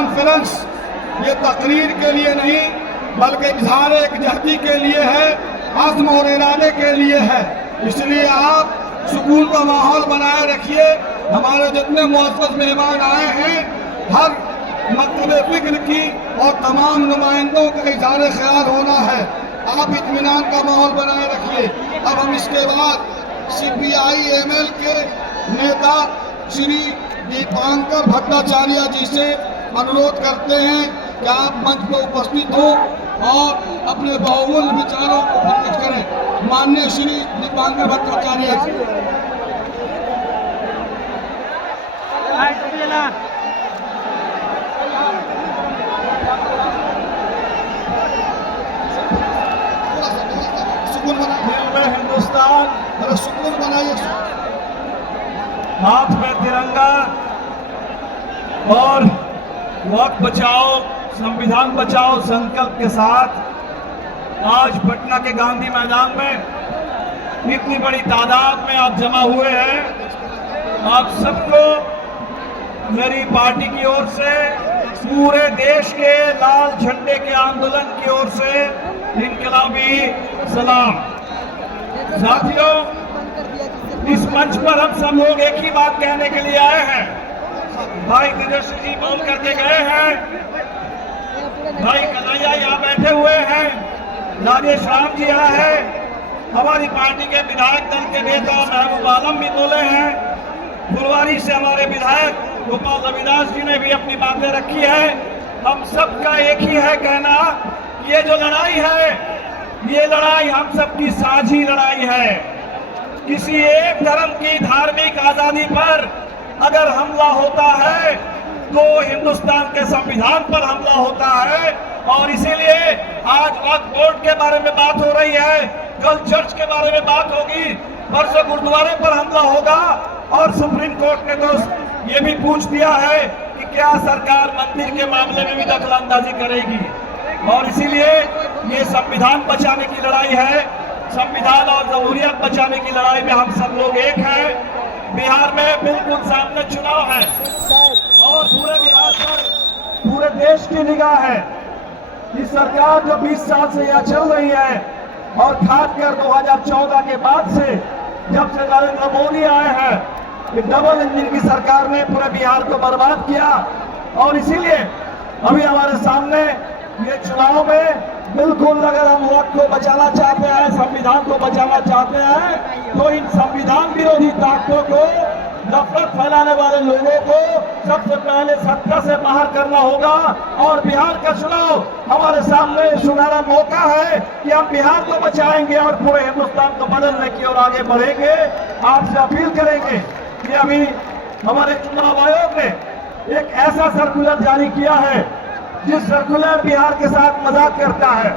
Conference ये तकरीर के लिए नहीं बल्कि इजहार एकजहती के लिए है, अज़्म और इरादे के लिए है। इसलिए आप सुकून का माहौल बनाए रखिए। हमारे जितने मुअज़्ज़ज़ मेहमान आए हैं, हर मकतब फ़िक्र की और तमाम नुमाइंदों का इज़हार ख्याल होना है। आप इत्मीनान का माहौल बनाए रखिए। अब हम इसके बाद CPI-ML के नेता श्री दीपांकर भट्टाचार्य जी से अनुरोध करते हैं कि आप मंच पर उपस्थित हों और अपने बहुमूल्य विचारों को प्रकट करें। माननीय श्री दीपांकर भट्टाचार्य जी। हिंदुस्तान, अरे सुकून बनाइए। हाथ में तिरंगा और वक्त बचाओ संविधान बचाओ संकल्प के साथ आज पटना के गांधी मैदान में इतनी बड़ी तादाद में आप जमा हुए हैं। आप सबको मेरी पार्टी की ओर से, पूरे देश के लाल झंडे के आंदोलन की ओर से इनकलाबी सलाम। साथियों, इस मंच पर हम सब लोग एक ही बात कहने के लिए आए हैं। भाई तेजस्वी जी बोल करके गए हैं, भाई कन्हैया यहाँ बैठे हुए हैं, राजेश राम जी यहाँ है, हमारी पार्टी के विधायक दल के नेता महबूब आलम भी बोले हैं, फुलवारी से हमारे विधायक गोपाल रविदास जी ने भी अपनी बातें रखी है। हम सबका एक ही है कहना, ये जो लड़ाई है, ये लड़ाई हम सबकी साझी लड़ाई है। किसी एक धर्म की धार्मिक आजादी पर अगर हमला होता है तो हिंदुस्तान के संविधान पर हमला होता है। और इसीलिए आज वक्फ बोर्ड के बारे में बात हो रही है, कल चर्च के बारे में बात होगी, परसों गुरुद्वारे पर हमला होगा। और सुप्रीम कोर्ट ने तो ये भी पूछ दिया है कि क्या सरकार मंदिर के मामले में भी दखलंदाजी करेगी। और इसीलिए ये संविधान बचाने की लड़ाई है, संविधान और जमहूरियत बचाने की लड़ाई में हम सब लोग एक हैं। बिहार में बिल्कुल सामने चुनाव है और पूरे बिहार पर पूरे देश की निगाह है। ये सरकार जो 20 साल से यहाँ चल रही है और खासकर 2014 के बाद से जब से नरेंद्र मोदी आए हैं, ये डबल इंजन की सरकार ने पूरे बिहार को बर्बाद किया। और इसीलिए अभी हमारे सामने ये चुनाव में बिल्कुल अगर हम वक्त को बचाना चाहते हैं, संविधान को बचाना चाहते हैं, तो इन संविधान विरोधी ताकतों को, नफरत फैलाने वाले लोगों को सबसे पहले सत्ता से बाहर करना होगा। और बिहार का चुनाव हमारे सामने सुनहरा मौका है कि हम बिहार को बचाएंगे और पूरे हिंदुस्तान को बदलने की ओर आगे बढ़ेंगे। आपसे अपील करेंगे कि अभी हमारे चुनाव आयोग ने एक ऐसा सर्कुलर जारी किया है जिस सर्कुलर बिहार के साथ मजाक करता है।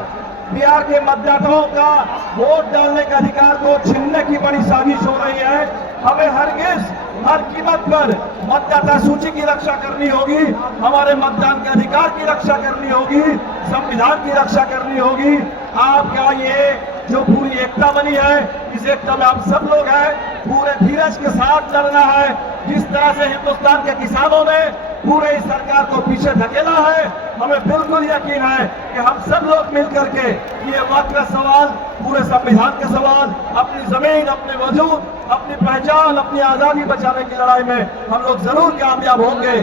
बिहार के मतदाताओं का वोट डालने का अधिकार को छीनने की बड़ी साजिश हो रही है। हमें हरगिज़ हर कीमत पर मतदाता सूची की रक्षा करनी होगी, हमारे मतदान के अधिकार की रक्षा करनी होगी, संविधान की रक्षा करनी होगी। आपका ये जो पूरी एकता बनी है, इस एकता में आप सब लोग हैं, पूरे धीरज के साथ लड़ना है। जिस तरह से हिंदुस्तान के किसानों ने पूरे इस सरकार को पीछे धकेला है, हमें बिल्कुल यकीन है कि हम सब लोग मिलकर के ये वक्त का सवाल, पूरे संविधान के सवाल, अपनी जमीन, अपने वजूद, अपनी पहचान, अपनी आजादी बचाने की लड़ाई में हम लोग जरूर कामयाब होंगे।